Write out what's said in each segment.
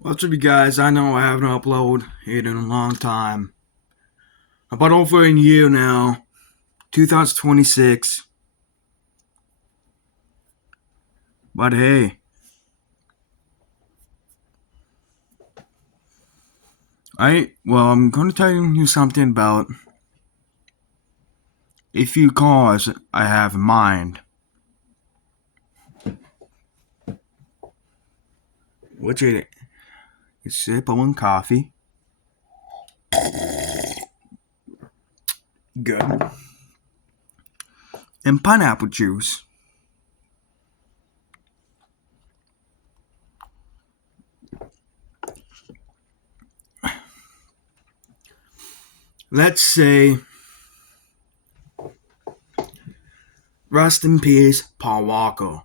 What's up, you guys? I know I haven't uploaded it in a long time. About over a year now. 2026. But hey, I'm going to tell you something about a few cars I have in mind. Which is a sip on coffee. Good. And pineapple juice. Let's say, rest in peace, Paul Walker.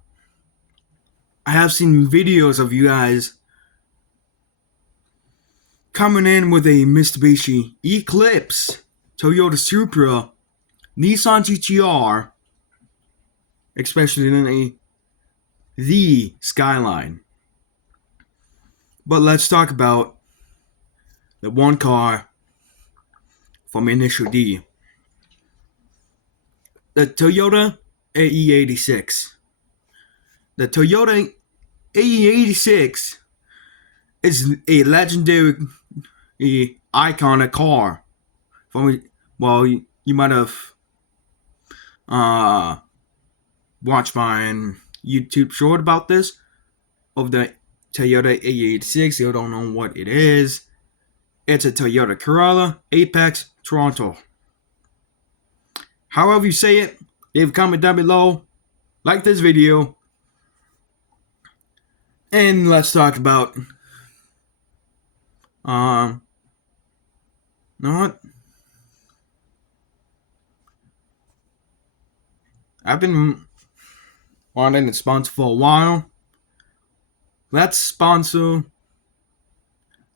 I have seen videos of you guys coming in with a Mitsubishi Eclipse, Toyota Supra, Nissan GTR, especially in the Skyline. But let's talk about the one car from Initial D, the Toyota AE86. The Toyota AE86 is a legendary, iconic car. You might have watched my YouTube short about this of the Toyota AE86. You don't know what it is. It's a Toyota Corolla Apex Toronto. However you say it, leave a comment down below, like this video, and let's talk about you know what? I've been wanting to sponsor for a while. Let's sponsor.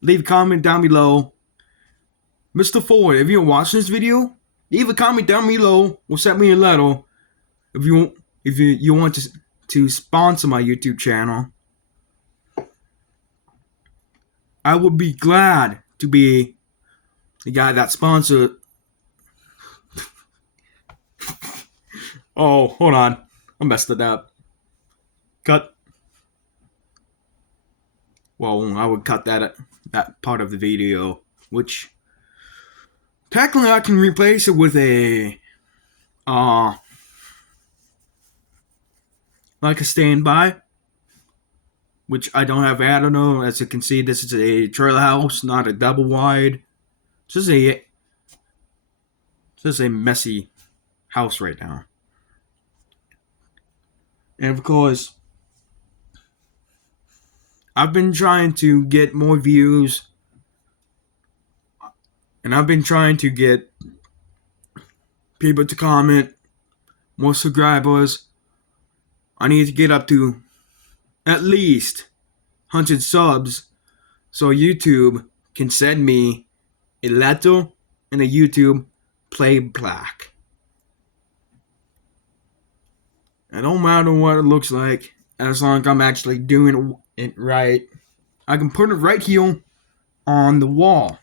Leave a comment down below. Mr. Ford, if you're watching this video, leave a comment down below or send me a letter if you want to sponsor my YouTube channel. I would be glad to be the guy that sponsored. Oh, hold on. I messed it up. Cut. Well, I would cut that part of the video, which technically I can replace it with a like a standby, which I don't have added on. As you can see, this is a trailer house, not a double wide. Just a messy house right now. And of course, I've been trying to get more views, and I've been trying to get people to comment, more subscribers. I need to get up to at least 100 subs so YouTube can send me a letter and a YouTube play plaque. It don't matter what it looks like, as long as I'm actually doing it right. I can put it right here on the wall.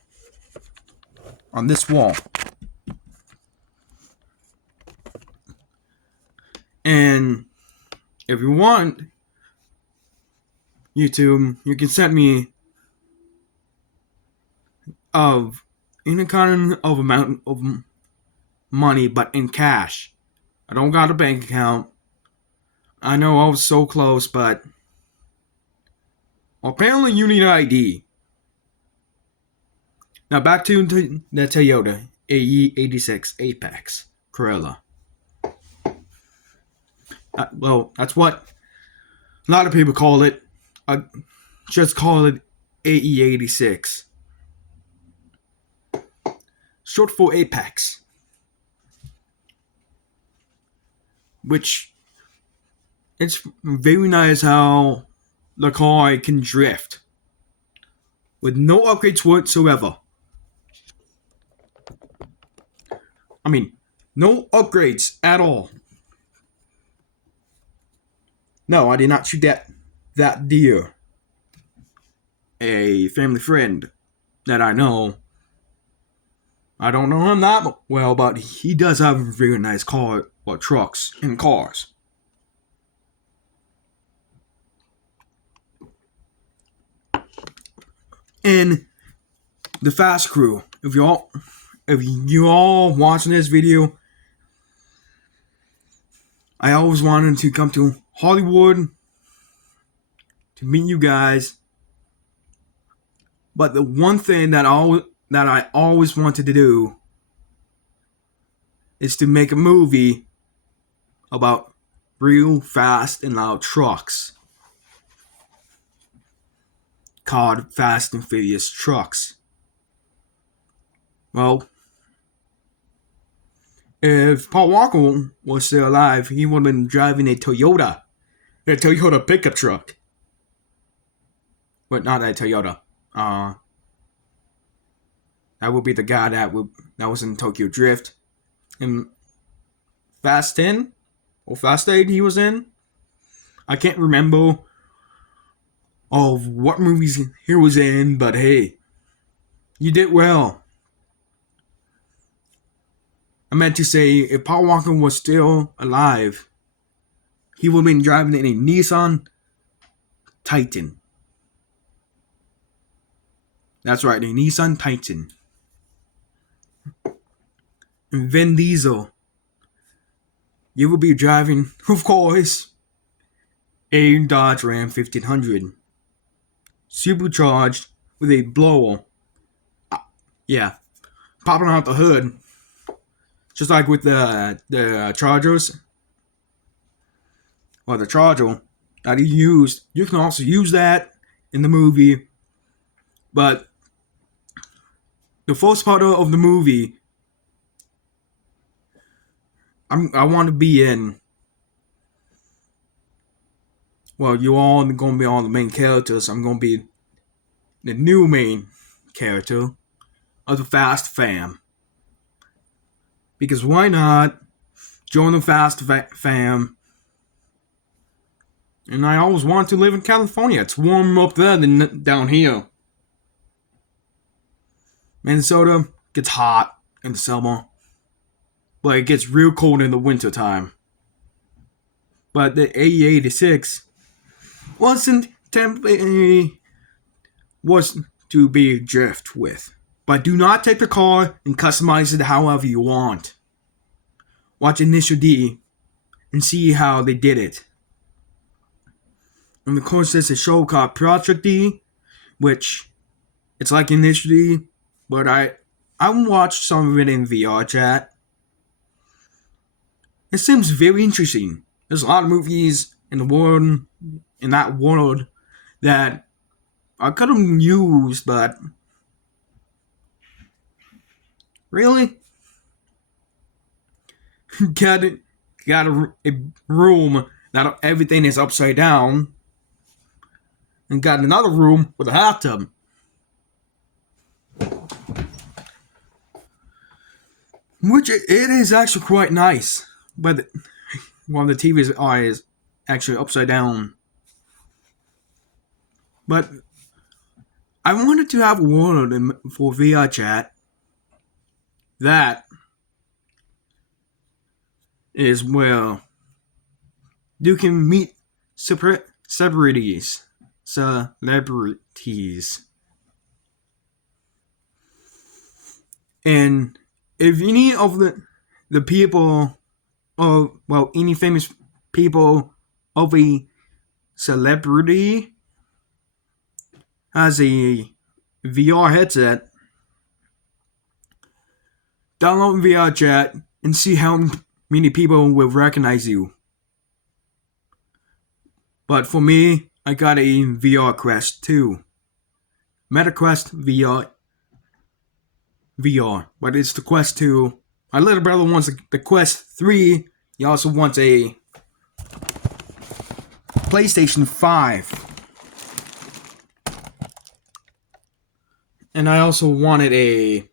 On this wall. And if you want, YouTube, you can send me any kind of amount of money, but in cash. I don't got a bank account. I know I was so close, but apparently you need an ID. Now back to the Toyota AE86 Apex Corolla. Well, that's what a lot of people call it. Just call it AE86. Short for Apex. Which, it's very nice how the car can drift with no upgrades whatsoever. I mean, no upgrades at all. No, I did not shoot that deer. a family friend that I know. I don't know him that well, but he does have a very nice car, or trucks and cars. And the Fast Crew, if you all watching this video, I always wanted to come to Hollywood to meet you guys. But the one thing that I always wanted to do is to make a movie about real fast and loud trucks called Fast and Furious Trucks. Well, if Paul Walker was still alive, he would have been driving a Toyota pickup truck. But not a Toyota. That would be the guy that was in Tokyo Drift. In Fast 10 or Fast 8 he was in. I can't remember of what movies he was in, but hey, you did well. I meant to say, if Paul Walker was still alive, he would have been driving in a Nissan Titan. That's right, a Nissan Titan. And Vin Diesel, you will be driving, of course, a Dodge Ram 1500. Supercharged with a blower. Yeah, popping out the hood. Just like with the Chargers. Or the Charger that he used. You can also use that in the movie. But the first part of the movie, I want to be in. Well, you all going to be all the main characters. I'm going to be the new main character of the Fast Fam. Because why not join the Fast Fam? And I always want to live in California. It's warm up there than down here. Minnesota gets hot in the summer, but it gets real cold in the winter time. But the AE86 wasn't was to be drift with. But do not take the car and customize it however you want. Watch Initial D and see how they did it. And of course there's a show called Project D, which it's like Initial D, but I watched some of it in VR chat. It seems very interesting. There's a lot of movies in that world that I could have used, but really? got a room that everything is upside down, and got another room with a bathtub. Which it is actually quite nice, but the TV's is actually upside down. But I wanted to have a world for VR chat that is where you can meet celebrities. And if any of the people, or well, any famous people of a celebrity has a VR headset, download VR chat and see how many people will recognize you. But for me, I got a VR Quest 2. MetaQuest VR, but it's the Quest 2. My little brother wants the Quest 3. He also wants a PlayStation 5. And I also wanted a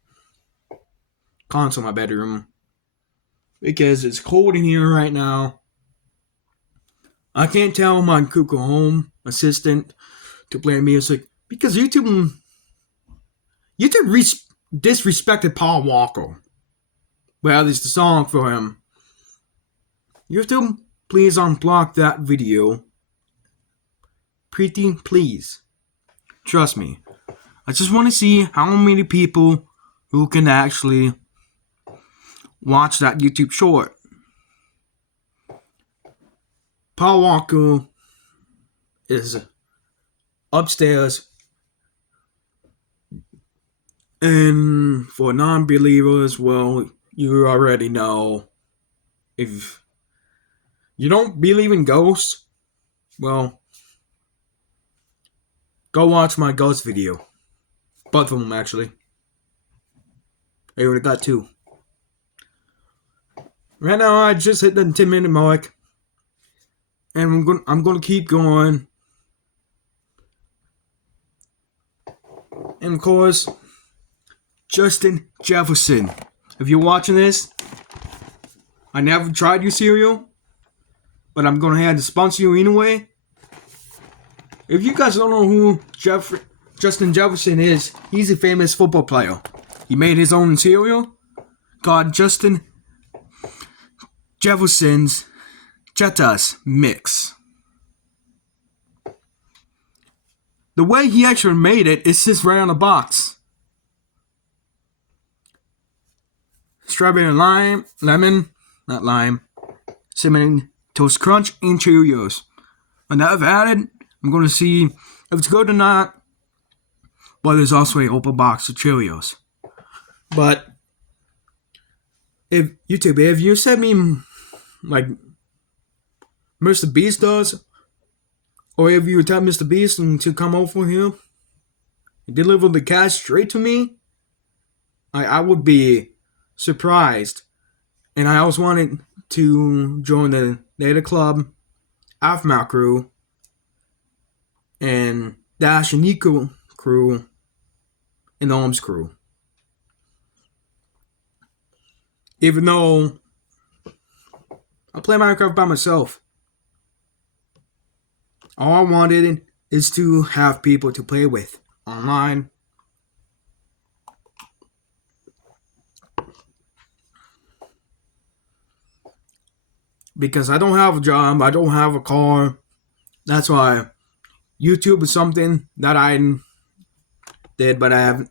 console in my bedroom because it's cold in here right now. I can't tell my Google Home assistant to play music because YouTube disrespected Paul Walker. Well, it's the song for him. YouTube, please unblock that video. Pretty please. Trust me. I just want to see how many people who can actually watch that YouTube short. Paul Walker is upstairs. And for non-believers, well, you already know. If you don't believe in ghosts, well, go watch my ghost video. Both of them, actually. I already got 2. Right now, I just hit the 10-minute mark. And I'm gonna keep going. And of course, Justin Jefferson. If you're watching this, I never tried your cereal, but I'm gonna have to sponsor you anyway. If you guys don't know who Justin Jefferson is, he's a famous football player. He made his own cereal called Justin Jefferson's Cheetahs Mix. The way he actually made it, it sits right on the box. Strawberry and cinnamon toast crunch and Cheerios. And now I've added, I'm going to see if it's good or not. But there's also an open box of Cheerios. But if you send me like Mr. Beast does, or if you tell Mr. Beast to come over here and deliver the cash straight to me, I would be surprised. And I always wanted to join the Data Club, Aftermath crew, and Dash and Nico crew, and the Arms crew. Even though I play Minecraft by myself, all I wanted is to have people to play with online. Because I don't have a job, I don't have a car. That's why YouTube is something that I did, but I haven't.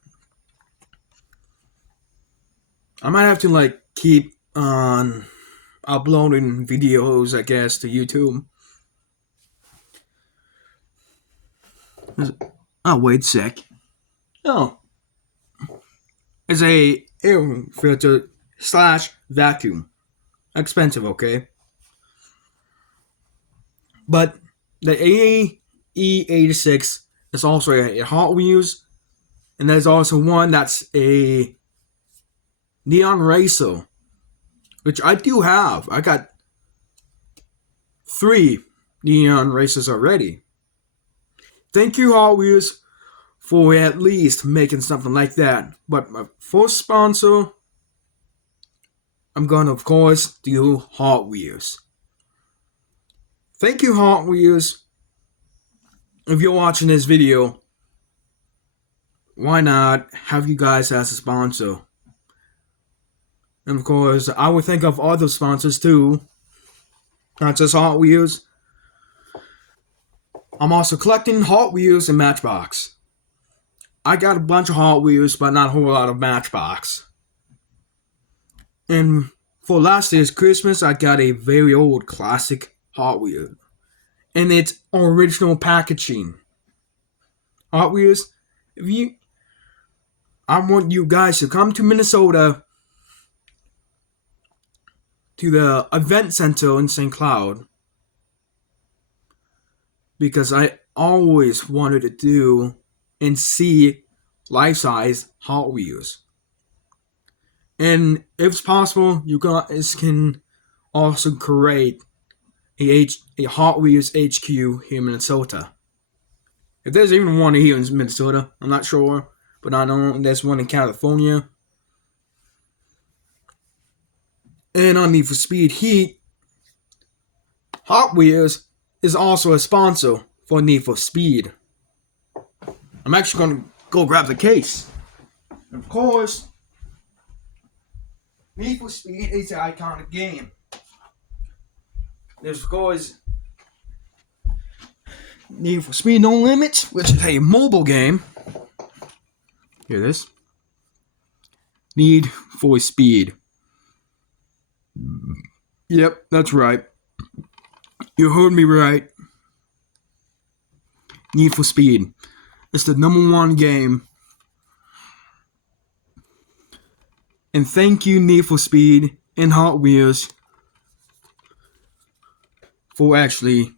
I might have to keep on uploading videos, I guess, to YouTube. Oh, wait a sec. Oh. It's a air filter / vacuum. Expensive, okay? But the AE86 is also a Hot Wheels. And there's also one that's a Neon Racer, which I do have. I got 3 Neon Racers already. Thank you, Hot Wheels, for at least making something like that. But my first sponsor, I'm gonna, of course, do Hot Wheels. Thank you, Hot Wheels. If you're watching this video, why not have you guys as a sponsor? And of course, I would think of other sponsors too, not just Hot Wheels. I'm also collecting Hot Wheels and Matchbox. I got a bunch of Hot Wheels, but not a whole lot of Matchbox. And for last year's Christmas, I got a very old classic Hot Wheel. And its original packaging. Hot Wheels, I want you guys to come to Minnesota to the event center in St. Cloud, because I always wanted to do and see life-size Hot Wheels. And if it's possible, you guys can also create a Hot Wheels HQ here in Minnesota. If there's even one here in Minnesota, I'm not sure, but I know there's one in California. And on Need for Speed Heat, Hot Wheels is also a sponsor for Need for Speed. I'm actually going to go grab the case. And of course, Need for Speed is an iconic game. There's, of course, Need for Speed No Limits, which is a mobile game. Hear this? Need for Speed. Yep, that's right. You heard me right. Need for Speed. It's the #1 game. And thank you, Need for Speed and Hot Wheels, for actually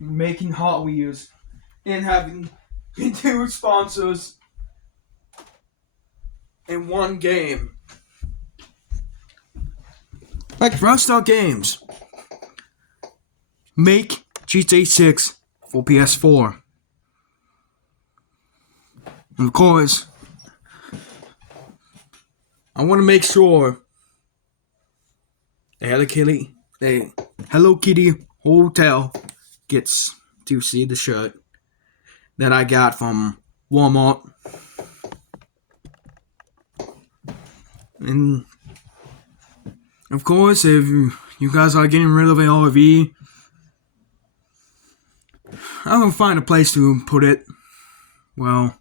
making Hot Wheels and having 2 sponsors in one game. Like Rockstar Games. Make GTA 6 for PS4. And of course, I want to make sure the Hello Kitty Hotel gets to see the shirt that I got from Walmart. And of course, if you guys are getting rid of an RV, I'm gonna find a place to put it. Well,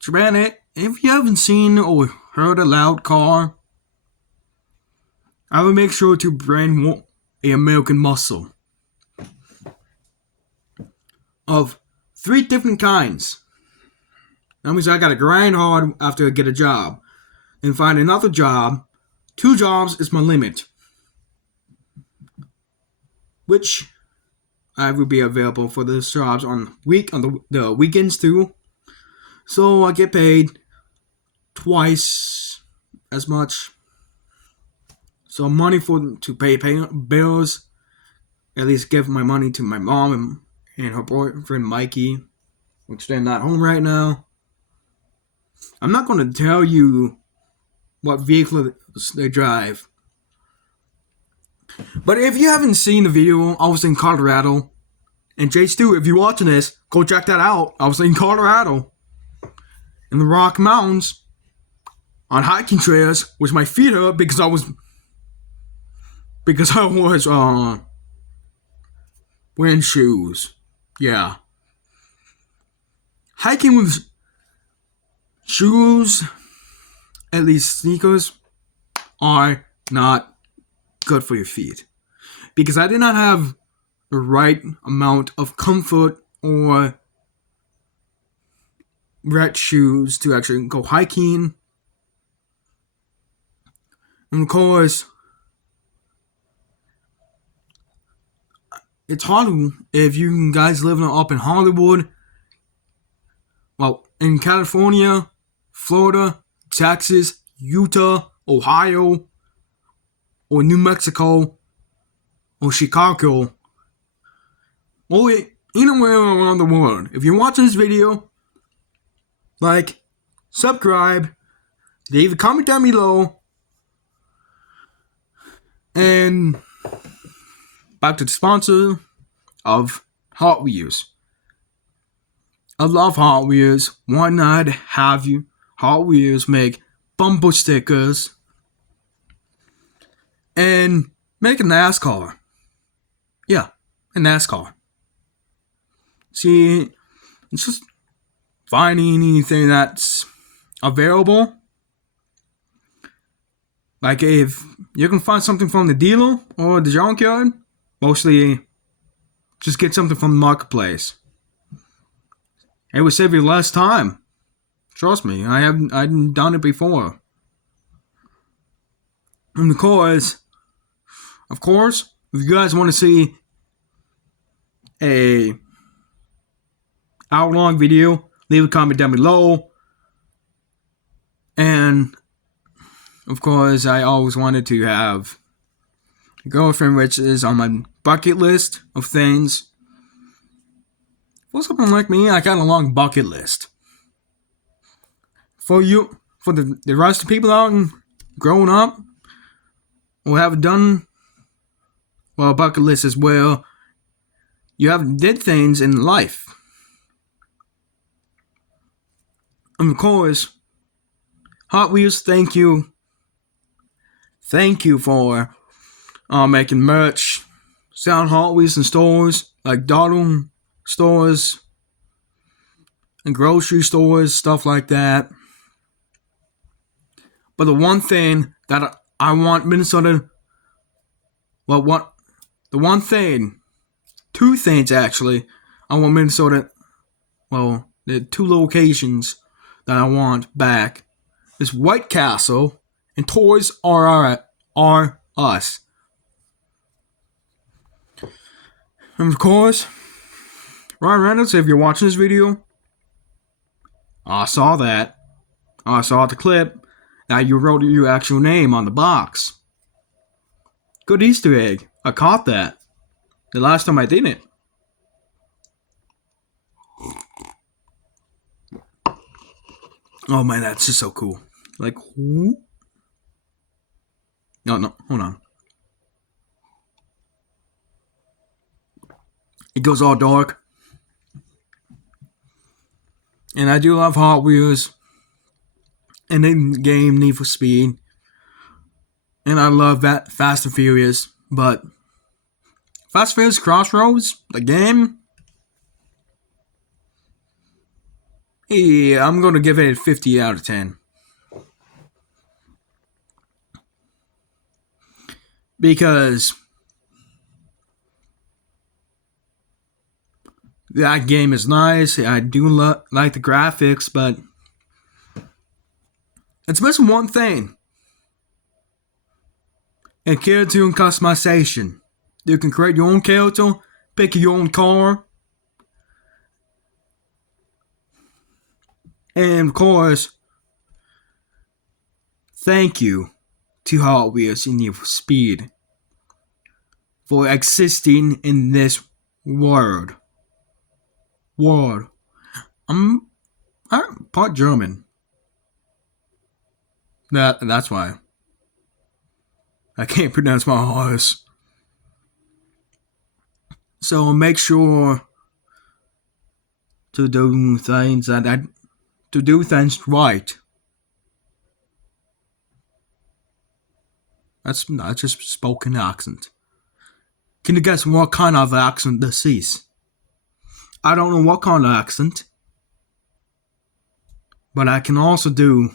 Japan, if you haven't seen or heard a loud car, I will make sure to brand a American Muscle of 3 different kinds. That means I gotta grind hard after I get a job and find another job. 2 jobs is my limit, which I will be available for those jobs on the weekends too. So I get paid twice as much. So money to pay bills. At least give my money to my mom and her boyfriend Mikey, which they're not home right now. I'm not going to tell you what vehicle they drive. But if you haven't seen the video, I was in Colorado. And Jay Stu, if you're watching this, go check that out. I was in Colorado. In the Rock Mountains. On hiking trails, with my feet hurt because I was wearing shoes. Yeah. Hiking with shoes, at least sneakers, are not good for your feet. Because I did not have the right amount of comfort or right shoes to actually go hiking. And of course, it's hard if you guys live up in Hollywood, well, in California, Florida, Texas, Utah, Ohio, or New Mexico, or Chicago, or anywhere around the world. If you're watching this video, like, subscribe, leave a comment down below, and back to the sponsor of Hot Wheels. I love Hot Wheels. Why not have you Hot Wheels make bumper stickers and make a NASCAR? Yeah, a NASCAR. See, it's just finding anything that's available. Like if you can find something from the dealer or the junkyard, mostly just get something from the marketplace. It would save you less time. Trust me, I hadn't done it before. And of course, if you guys want to see a hour-long video, leave a comment down below. And of course, I always wanted to have a girlfriend, which is on my bucket list of things. For someone like me, I got a long bucket list. For you, for the rest of the people out and growing up, who haven't done, well, a bucket list as well. you have did things in life. And of course, Hot Wheels, thank you. Thank you for making merch, selling Hot Wheels in stores like dollar stores and grocery stores, stuff like that. But the one thing that I want Minnesota, two things actually, I want Minnesota, the two locations that I want back is White Castle and Toys R Us. And of course, Ryan Reynolds, if you're watching this video, I saw that. I saw the clip that you wrote your actual name on the box. Good Easter egg. I caught that the last time I did it. Oh man, that's just so cool. Like, who? No, hold on. It goes all dark. And I do love Hot Wheels. And then the game Need for Speed. And I love that Fast and Furious. But Fast and Furious Crossroads, the game, yeah, I'm going to give it a 50 out of 10. Because that game is nice. I do like the graphics, but it's missing one thing. A character customization. You can create your own character, pick your own car. And of course, thank you to Hot Wheels and Need for Speed for existing in this world. I'm part German. That's why I can't pronounce my R's. So make sure to do things right. That's not just spoken accent. Can you guess what kind of accent this is? I don't know what kind of accent, but I can also do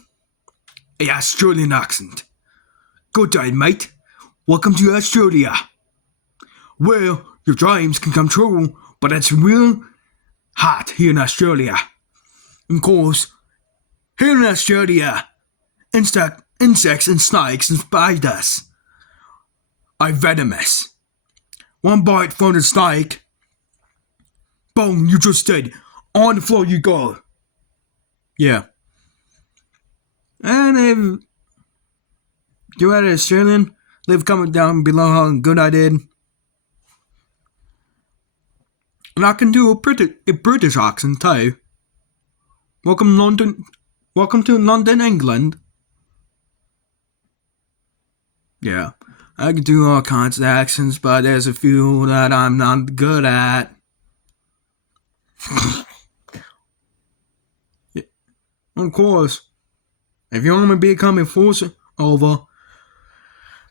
a Australian accent. Good day, mate. Welcome to Australia. Well, your dreams can come true, but it's real hot here in Australia. Of course, here in Australia, insects and snakes and spiders are venomous. One bite from the snake, boom, you just dead. On the floor you go. Yeah. And if you're an Australian, leave a comment down below how good I did. And I can do a British accent too. Welcome to London, England. Yeah. I can do all kinds of accents, but there's a few that I'm not good at. Yeah. Of course, if you want me to become a force over,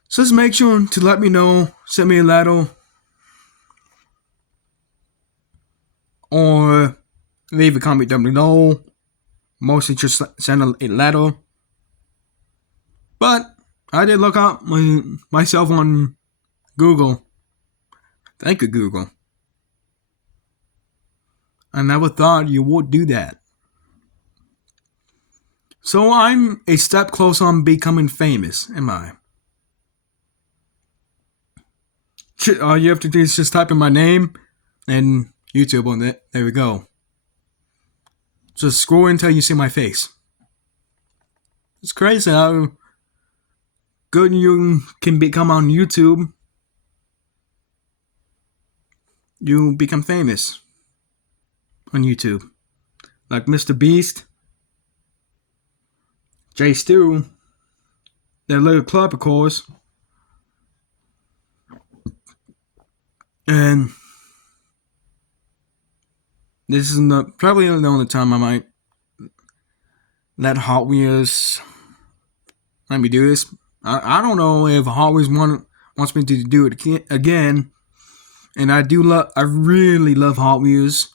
just make sure to let me know. Send me a letter. Or leave a comment down below. Mostly just send a letter. But I did look up myself on Google. Thank you, Google. I never thought you would do that. So I'm a step closer on becoming famous, am I? All you have to do is just type in my name and YouTube on it. There we go. Just scroll until you see my face. It's crazy how good you can become on YouTube. You become famous on YouTube. Like Mr. Beast, Jay Stu, their little club, of course. And This is probably the only time I might let Hot Wheels let me do this. I don't know if Hot Wheels wants me to do it again. And I really love Hot Wheels.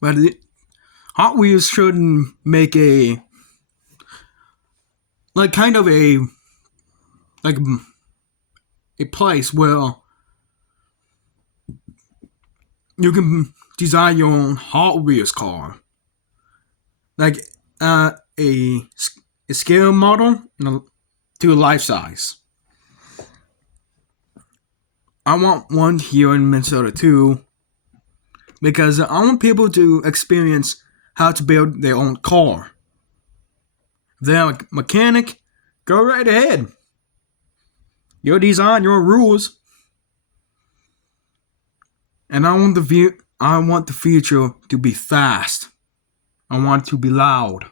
But Hot Wheels shouldn't make a kind of a place where you can design your own Hot Wheels car, like a scale model to a life size. I want one here in Minnesota too, because I want people to experience how to build their own car. If they're a mechanic, go right ahead. Your design, your rules. And I want the future to be fast. I want it to be loud.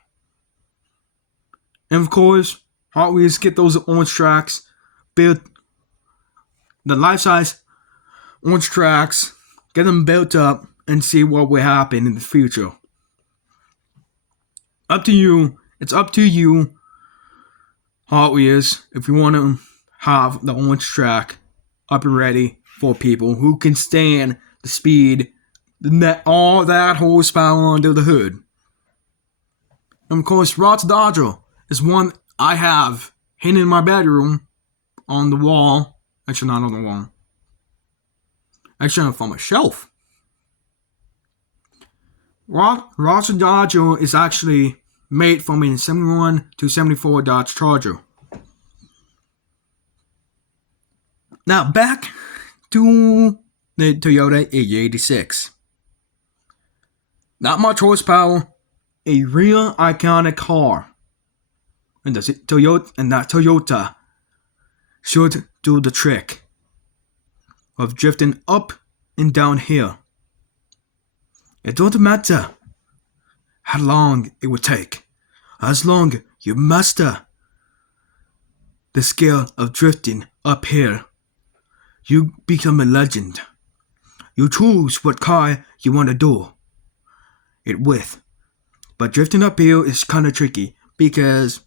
And of course, Hot Wheels get those orange tracks, build the life-size orange tracks, get them built up, and see what will happen in the future. Up to you. It's up to you, Hot Wheels, if you want to have the orange track up and ready for people who can stand the speed, all that horsepower under the hood. And of course, Ross Dodger is one I have hidden in my bedroom on the wall. Actually, not on the wall. Actually, up on my shelf. Ross Dodger is actually made from a 71 to 74 Dodge Charger. Now back to the Toyota E86. Not much horsepower, a real iconic car. And that Toyota should do the trick of drifting up and down hill. It don't matter how long it would take, as long you master the skill of drifting uphill. You become a legend. You choose what car you want to do it with. But drifting uphill is kind of tricky because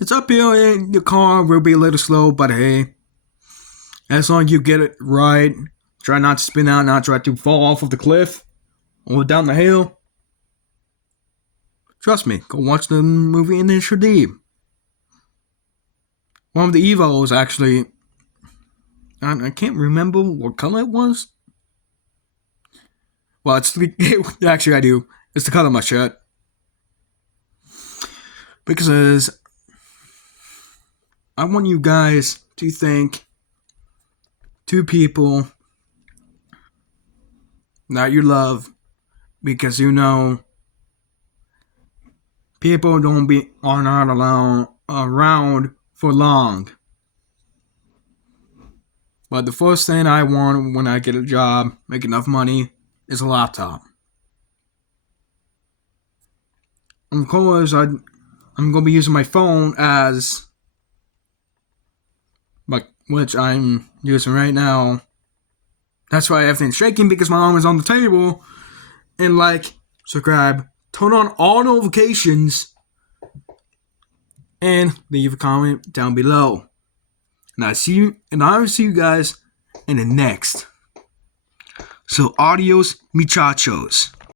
it's uphill and your car will be a little slow, but hey, as long as you get it right, try not to spin out, not try to fall off of the cliff or down the hill. Trust me, go watch the movie Initial D. One of the Evos actually, I can't remember what color it was. Well, actually I do. It's the color of my shirt. Because I want you guys to think two people that you love, because you know people are not around for long. But the first thing I want when I get a job, make enough money, is a laptop. Of course, I'm going to be using my phone which I'm using right now. That's why everything's shaking, because my arm is on the table. And subscribe, turn on all notifications, and leave a comment down below. And I will see you guys in the next. So adios, muchachos.